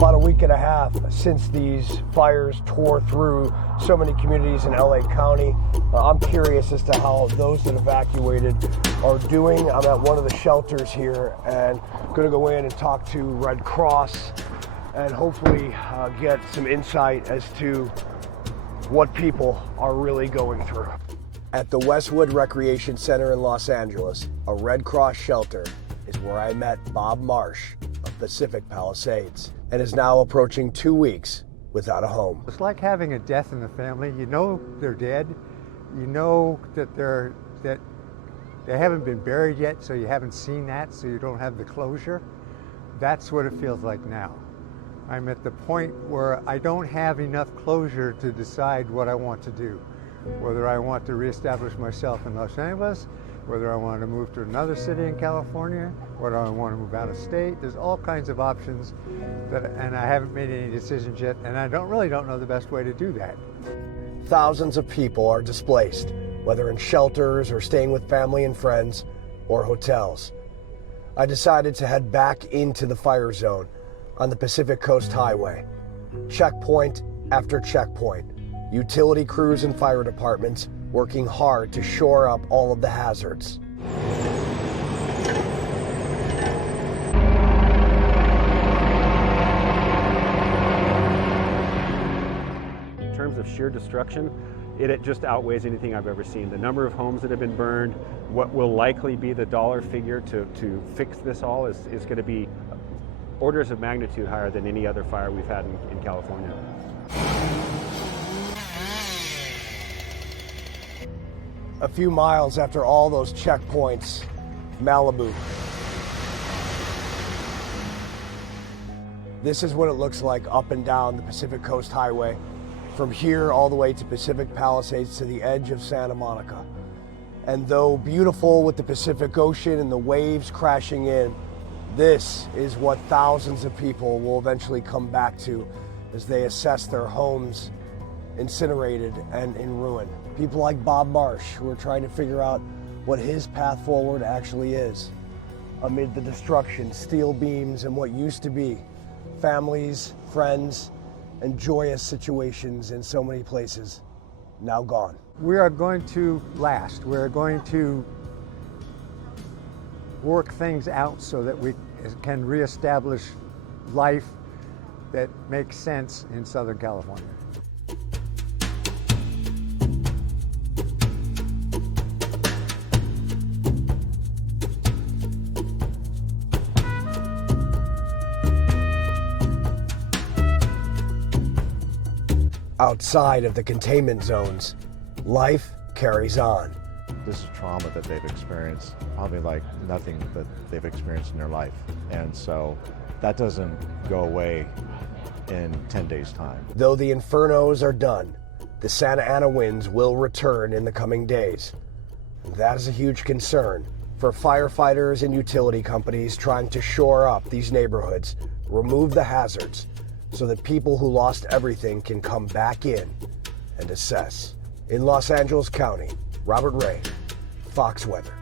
about a week and a half since these fires tore through so many communities in LA County. I'm curious as to how those that evacuated are doing. I'm at one of the shelters here and going to go in and talk to Red Cross and hopefully get some insight as to what people are really going through. At the Westwood Recreation Center in Los Angeles, a Red Cross shelter is where I met Bob Marsh of Pacific Palisades, and is now approaching 2 weeks without a home. It's like having a death in the family. You know they're dead. You know that they haven't been buried yet, so you haven't seen that, so you don't have the closure. That's what it feels like now. I'm at the point where I don't have enough closure to decide what I want to do. Whether I want to reestablish myself in Los Angeles, whether I want to move to another city in California, whether I want to move out of state. There's all kinds of options, and I haven't made any decisions yet, and I really don't know the best way to do that. Thousands of people are displaced, whether in shelters or staying with family and friends or hotels. I decided to head back into the fire zone on the Pacific Coast Highway. Checkpoint after checkpoint, utility crews and fire departments working hard to shore up all of the hazards. In terms of sheer destruction, it just outweighs anything I've ever seen. The number of homes that have been burned, what will likely be the dollar figure to fix this all is going to be orders of magnitude higher than any other fire we've had in California. A few miles after all those checkpoints, Malibu. This is what it looks like up and down the Pacific Coast Highway, from here all the way to Pacific Palisades to the edge of Santa Monica. And though beautiful with the Pacific Ocean and the waves crashing in, this is what thousands of people will eventually come back to as they assess their homes incinerated and in ruin. People like Bob Marsh, who are trying to figure out what his path forward actually is amid the destruction, steel beams, and what used to be families, friends, and joyous situations in so many places, now gone. We are going to last. We're going to work things out so that we can reestablish life that makes sense in Southern California. Outside of the containment zones, life carries on. This is trauma that they've experienced, probably like nothing that they've experienced in their life. And so that doesn't go away in 10 days' time. Though the infernos are done, the Santa Ana winds will return in the coming days. That is a huge concern for firefighters and utility companies trying to shore up these neighborhoods, remove the hazards, so that people who lost everything can come back in and assess. In Los Angeles County, Robert Ray, Fox Weather.